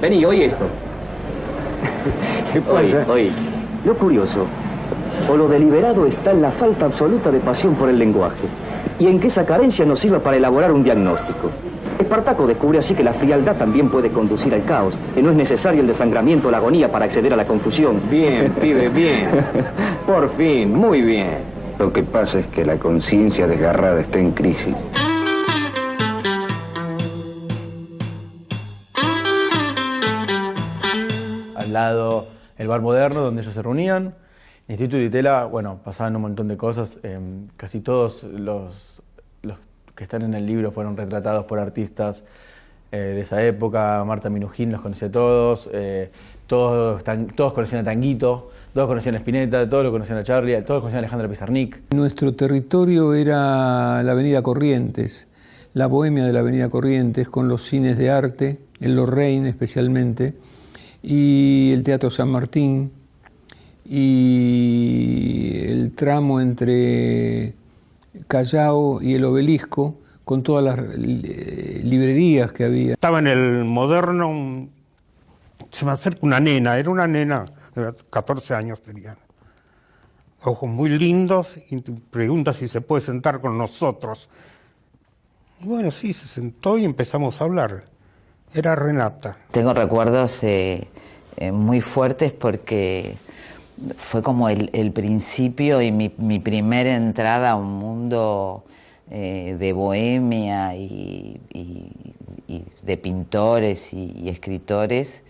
Vení, oí esto. ¿Qué pasa? Oí. Lo curioso, o lo deliberado está en la falta absoluta de pasión por el lenguaje, y en que esa carencia nos sirva para elaborar un diagnóstico. Espartaco descubre así que la frialdad también puede conducir al caos, y no es necesario el desangramiento o la agonía para acceder a la confusión. Bien, pibe, bien. Por fin, muy bien. Lo que pasa es que la conciencia desgarrada está en crisis. Al lado el bar moderno donde ellos se reunían. En el Instituto de Itela, bueno, pasaban un montón de cosas. Casi todos los que están en el libro fueron retratados por artistas de esa época. Marta Minujín los conocía a todos. Todos conocían a Tanguito, todos conocían a Spinetta, todos lo conocían a Charlie, todos conocían a Alejandra Pizarnik. Nuestro territorio era la Avenida Corrientes, la bohemia de la Avenida Corrientes, con los cines de arte, el Lorraine especialmente, y el Teatro San Martín, y el tramo entre Callao y el Obelisco, con todas las librerías que había. Estaba en el Moderno, se me acerca una nena, era una nena, de 14 años tenía, ojos muy lindos, y pregunta si se puede sentar con nosotros. Y bueno, sí, se sentó y empezamos a hablar. Era Renata. Tengo recuerdos muy fuertes porque fue como el principio y mi primera entrada a un mundo de bohemia y de pintores y escritores.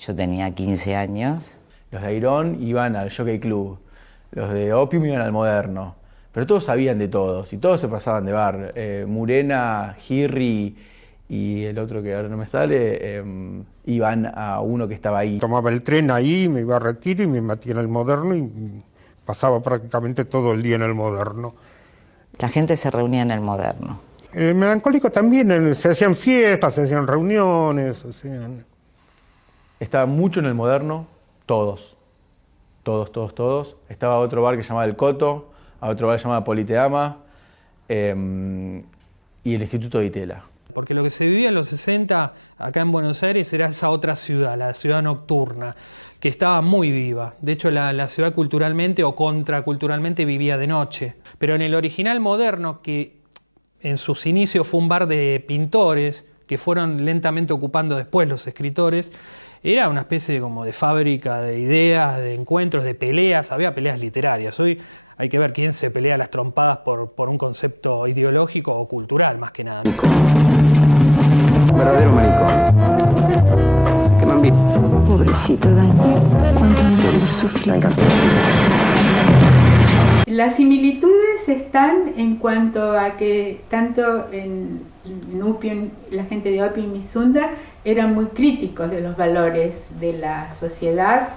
Yo tenía 15 años. Los de Airón iban al Jockey Club, los de Opium iban al Moderno, pero todos sabían de todos y todos se pasaban de bar. Murena, Girri y el otro que ahora no me sale, iban a uno que estaba ahí. Tomaba el tren ahí, me iba a Retiro y me metía en el Moderno y pasaba prácticamente todo el día en el Moderno. La gente se reunía en el Moderno. En el Melancólico también se hacían fiestas, se hacían reuniones, Estaba mucho en el Moderno, todos. Estaba otro bar que se llamaba El Coto, a otro bar que se llamaba Politeama, y el Instituto de Itela. Porque lo que se vivía en los 60 acá en Buenos Aires era esa otra ciudad, la ciudad nocturna, que estaba muy viva. De hecho, la ciudad culturalmente o contraculturalmente vivía de noche. Pero en el original Moderno, que en sus inicios fue un bar de pintores, que fueron lentamente ocupando después los escritores, era una especie como de fábrica de ideas, de encuentros, de peleas. Había peleas literarias. Hoy hay que ver quién se pelea las trompadas por un concepto ideológico o cultural, más que nada. Verdadero maricón. Que me han visto. Pobrecito Dani, cuánto debe haber sufrido. Las similitudes están en cuanto a que tanto en Opium, la gente de Opium y Sunda eran muy críticos de los valores de la sociedad,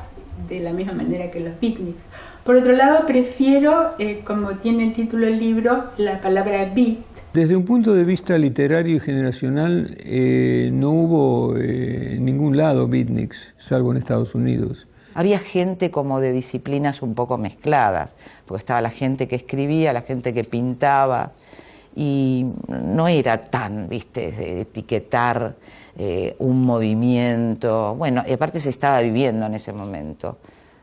de la misma manera que los beatniks. Por otro lado, prefiero, como tiene el título del libro, la palabra beat. Desde un punto de vista literario y generacional, no hubo en ningún lado beatniks, salvo en Estados Unidos. Había gente como de disciplinas un poco mezcladas, porque estaba la gente que escribía, la gente que pintaba, y no era tan, viste, de etiquetar un movimiento. Bueno, y aparte se estaba viviendo en ese momento.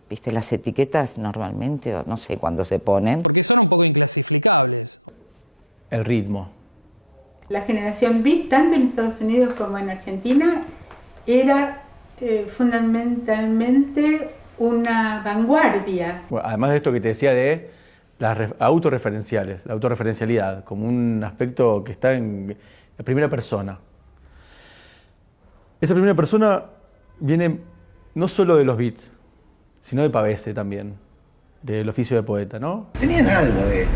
Viste, las etiquetas normalmente, no sé cuándo se ponen. Porque son un poco inclasificables. El ritmo. La generación beat, tanto en Estados Unidos como en Argentina, era fundamentalmente una vanguardia. Bueno, además de esto que te decía de las autorreferenciales, la autorreferencialidad, como un aspecto que está en la primera persona. Esa primera persona viene no solo de los beats, sino de Pavese también, del oficio de poeta, ¿no? Tenían algo de,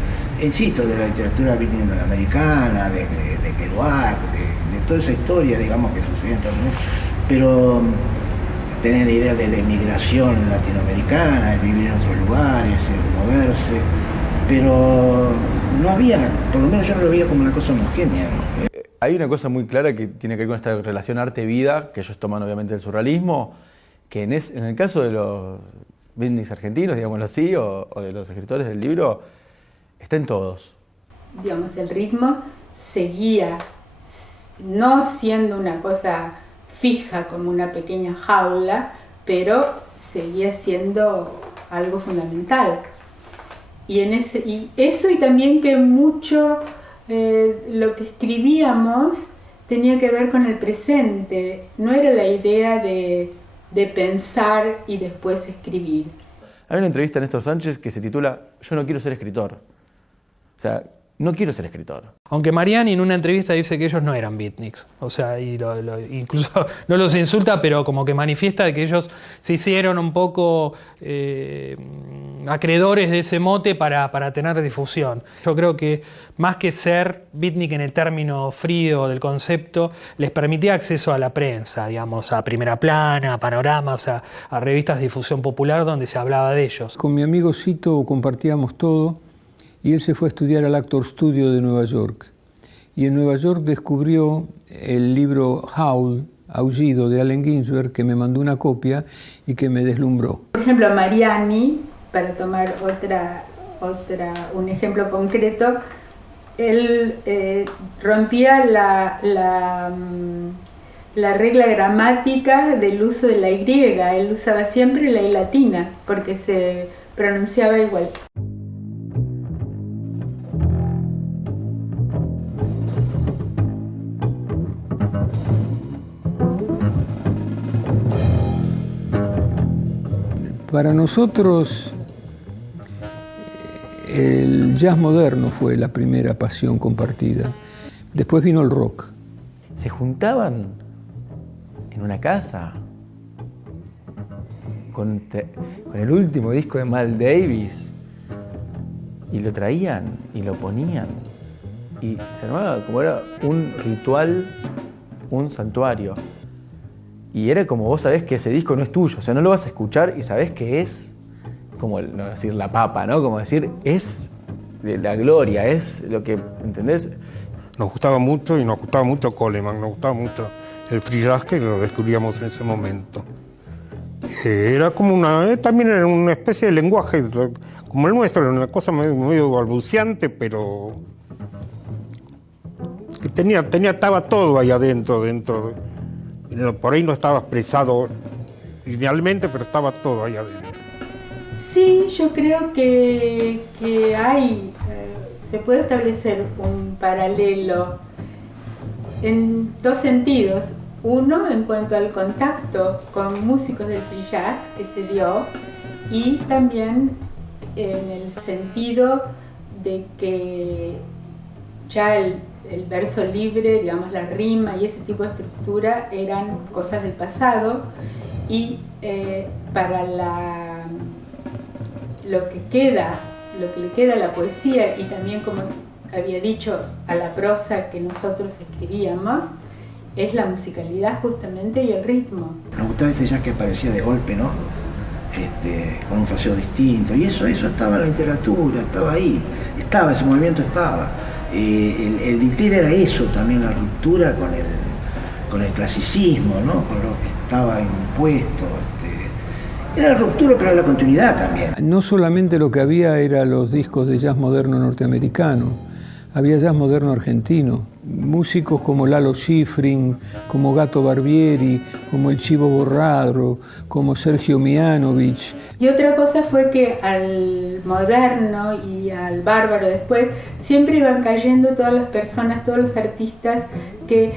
insisto, de la literatura americana, de Kerouac, de toda esa historia, digamos, que sucedió en Estados Unidos, pero tenían la idea de la emigración latinoamericana, el vivir en otros lugares, el moverse, pero no había, por lo menos yo no lo veía como una cosa homogénea, ¿no? Hay una cosa muy clara que tiene que ver con esta relación arte-vida, que ellos toman obviamente del surrealismo, que en el caso de los beatniks argentinos, digámoslo así, o de los escritores del libro, está en todos. Digamos, el ritmo seguía no siendo una cosa fija como una pequeña jaula, pero seguía siendo algo fundamental. Y eso, y también que mucho lo que escribíamos tenía que ver con el presente, no era la idea de pensar y después escribir. Hay una entrevista a Néstor Sánchez que se titula "Yo no quiero ser escritor". O sea, no quiero ser escritor. Aunque Mariani en una entrevista dice que ellos no eran beatniks, o sea, incluso no los insulta, pero como que manifiesta que ellos se hicieron un poco acreedores de ese mote para tener difusión. Yo creo que más que ser beatnik en el término frío del concepto, les permitía acceso a la prensa, digamos, a Primera Plana, a Panorama, o sea, a revistas de difusión popular donde se hablaba de ellos. Con mi amigo Cito compartíamos todo. Y él se fue a estudiar al Actor Studio de Nueva York. Y en Nueva York descubrió el libro Howl, Aullido, de Allen Ginsberg, que me mandó una copia y que me deslumbró. Por ejemplo, Mariani, para tomar un ejemplo concreto, él rompía la regla gramática del uso de la Y. Él usaba siempre la I latina, porque se pronunciaba igual. Para nosotros, el jazz moderno fue la primera pasión compartida. Después vino el rock. Se juntaban en una casa con el último disco de Miles Davis y lo traían y lo ponían. Y se armaba como era un ritual, un santuario. Y era como vos sabés que ese disco no es tuyo, o sea, no lo vas a escuchar y sabés que es, como no decir la papa, ¿no? Como decir, es de la gloria, es lo que, ¿entendés? Nos gustaba mucho y nos gustaba mucho Coleman, nos gustaba mucho el free jazz que lo descubríamos en ese momento. Era como también era una especie de lenguaje, como el nuestro, era una cosa medio balbuceante, pero que estaba todo ahí adentro, por ahí no estaba expresado linealmente, pero estaba todo ahí adentro. Sí, yo creo que se puede establecer un paralelo en dos sentidos. Uno, en cuanto al contacto con músicos del free jazz que se dio, y también en el sentido de que ya el verso libre, digamos la rima y ese tipo de estructura eran cosas del pasado, y para lo que le queda a la poesía, y también, como había dicho, a la prosa que nosotros escribíamos, es la musicalidad justamente y el ritmo. Nos gustaba ese jazz que aparecía de golpe, ¿no? Con un fraseo distinto, y eso estaba en la literatura, estaba ahí, ese movimiento estaba. El Dittel era eso también, la ruptura con el clasicismo, ¿no? Con lo que estaba impuesto. Era la ruptura, pero era la continuidad también. No solamente lo que había eran los discos de jazz moderno norteamericano, había jazz moderno argentino. Músicos como Lalo Schifrin, como Gato Barbieri, como el Chivo Borraro, como Sergio Mianovich. Y otra cosa fue que al moderno y al bárbaro después siempre iban cayendo todas las personas, todos los artistas que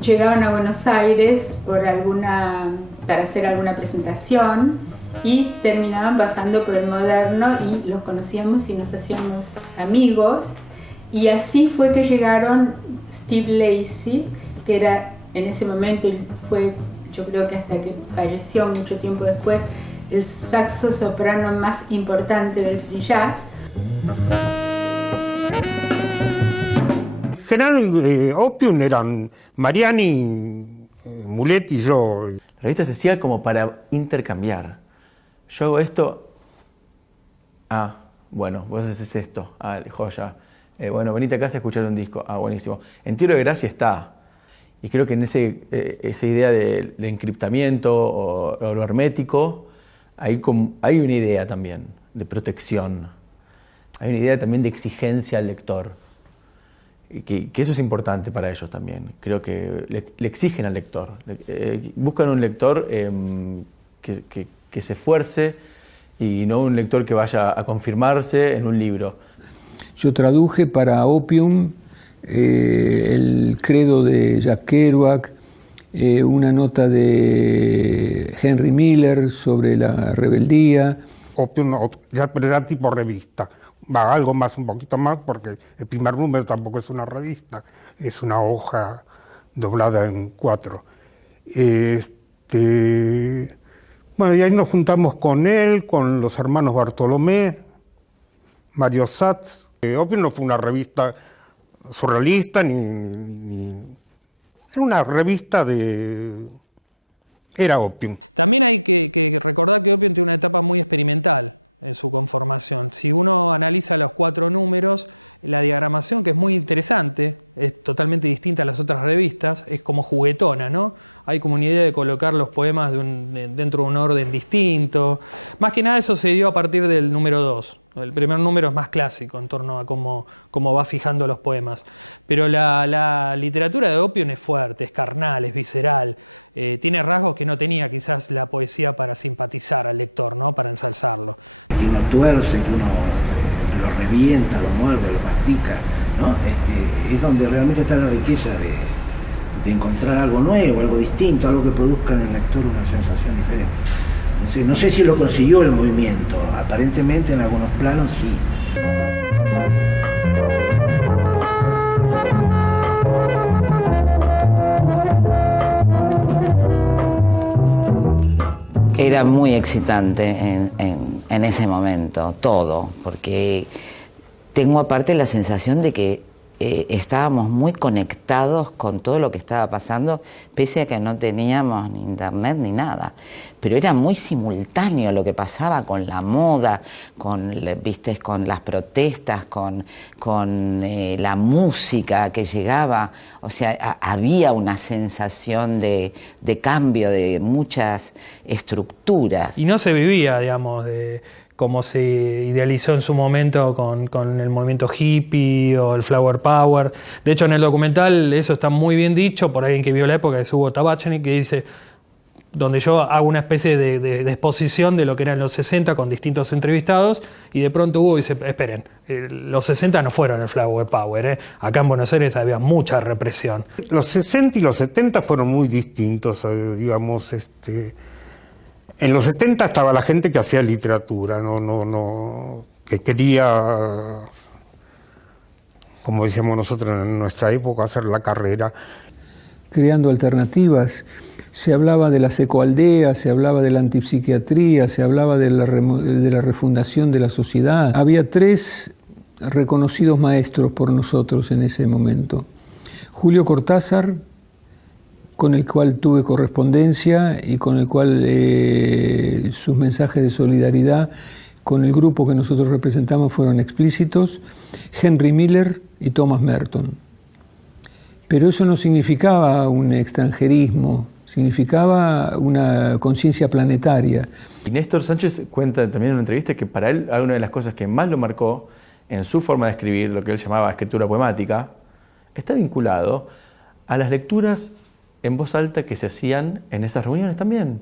llegaban a Buenos Aires para hacer alguna presentación y terminaban pasando por el moderno y los conocíamos y nos hacíamos amigos. Y así fue que llegaron Steve Lacy, que era en ese momento, y fue, yo creo que hasta que falleció mucho tiempo después, el saxo soprano más importante del free jazz. En general, Opium eran Mariani, Mulet y yo. La revista se hacía como para intercambiar. Yo hago esto, bueno, vos haces esto, joya. Bueno, venite a casa a escuchar un disco. Buenísimo. En Tiro de Gracia está. Y creo que en esa idea del encriptamiento o lo hermético, hay una idea también de protección. Hay una idea también de exigencia al lector. que eso es importante para ellos también. Creo que le exigen al lector, buscan un lector que se esfuerce y no un lector que vaya a confirmarse en un libro. Yo traduje para Opium el credo de Jack Kerouac, una nota de Henry Miller sobre la rebeldía. Opium ya era tipo revista. Va algo más, un poquito más, porque el primer número tampoco es una revista, es una hoja doblada en 4. Bueno, y ahí nos juntamos con él, con los hermanos Bartolomé, Mario Satz. Opium no fue una revista surrealista, era una revista era Opium. También hay que recordar que Opium tiene una etapa muy experimental en su conformación. Si uno analiza los 4 números, la diagramación, que es muy interesante, es totalmente distinta a las otras revistas, es como juguetona, ¿no? Hay como una idea de colocar los poemas dentro de un orden distinto. Más que nada eso se dio a partir del número 2. El primer número es más clásico en torno a cómo va fijando los poemas. Pero la literatura de Opium es fuerte, es carnal, es visceral. Tiene rasgos que no tenía quizás la poesía para simpatizar al lector, ¿no? Para ensalzarlo. Que uno tuerce, que uno lo revienta, lo muerde, lo mastica, ¿no? Es donde realmente está la riqueza de encontrar algo nuevo, algo distinto, algo que produzca en el lector una sensación diferente. No sé si lo consiguió el movimiento, aparentemente en algunos planos sí. Era muy excitante en ese momento, todo, porque tengo aparte la sensación de que estábamos muy conectados con todo lo que estaba pasando, pese a que no teníamos ni internet ni nada. Pero era muy simultáneo lo que pasaba con la moda, ¿viste? Con las protestas, con la música que llegaba. O sea, había una sensación de cambio de muchas estructuras. Y no se vivía, digamos, como se idealizó en su momento con el movimiento hippie o el flower power. De hecho, en el documental eso está muy bien dicho por alguien que vio la época, es Hugo Tabachnik, que dice, donde yo hago una especie de exposición de lo que eran los 60 con distintos entrevistados, y de pronto Hugo dice, esperen, los 60 no fueron el flower power, acá en Buenos Aires había mucha represión. Los 60 y los 70 fueron muy distintos, digamos, en los 70 estaba la gente que hacía literatura, que quería, como decíamos nosotros en nuestra época, hacer la carrera. Creando alternativas, se hablaba de las ecoaldeas, se hablaba de la antipsiquiatría, se hablaba de la refundación de la sociedad. Había 3 reconocidos maestros por nosotros en ese momento. Julio Cortázar, con el cual tuve correspondencia y con el cual sus mensajes de solidaridad con el grupo que nosotros representamos fueron explícitos, Henry Miller y Thomas Merton. Pero eso no significaba un extranjerismo, significaba una conciencia planetaria. Y Néstor Sánchez cuenta también en una entrevista que para él una de las cosas que más lo marcó en su forma de escribir, lo que él llamaba escritura poemática, está vinculado a las lecturas en voz alta que se hacían en esas reuniones también.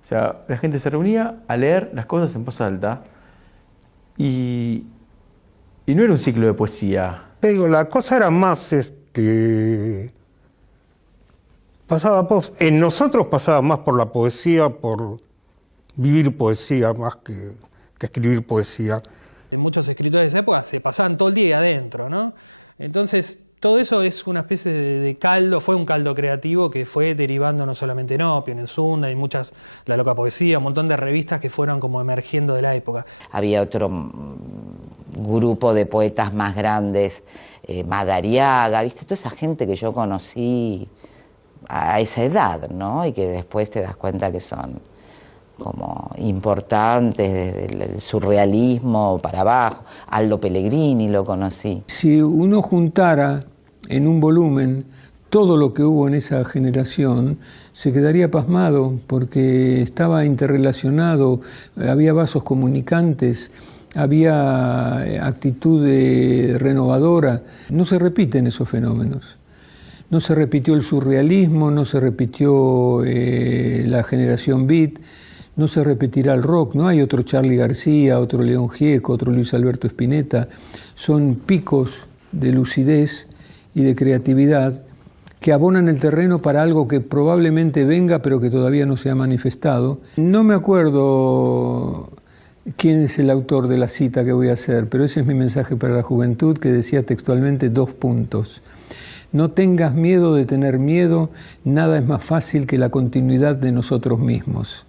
O sea, la gente se reunía a leer las cosas en voz alta y no era un ciclo de poesía. Te digo, la cosa era más, en nosotros pasaba más por la poesía, por vivir poesía, más que escribir poesía. Muchos escritores de esa época se pasaban todo el día adentro, ¿no? Entonces, todo eso es una especie de caldo, fue un caldo creativo que fue derivando no solamente en Opium, en Sunda, en muchas, La Loca Poesía, un montón de revistas que fueron como emergiendo de la época. Había otro grupo de poetas más grandes, Madariaga, ¿viste? Toda esa gente que yo conocí a esa edad, ¿no? Y que después te das cuenta que son como importantes, desde el surrealismo para abajo. Aldo Pellegrini lo conocí. Si uno juntara en un volumen todo lo que hubo en esa generación, se quedaría pasmado porque estaba interrelacionado, había vasos comunicantes, había actitud renovadora. No se repiten esos fenómenos. No se repitió el surrealismo, no se repitió la generación beat, no se repetirá el rock. No hay otro Charly García, otro León Gieco, otro Luis Alberto Spinetta. Son picos de lucidez y de creatividad que abonan el terreno para algo que probablemente venga, pero que todavía no se ha manifestado. No me acuerdo quién es el autor de la cita que voy a hacer, pero ese es mi mensaje para la juventud, que decía textualmente 2 puntos. No tengas miedo de tener miedo, nada es más fácil que la continuidad de nosotros mismos.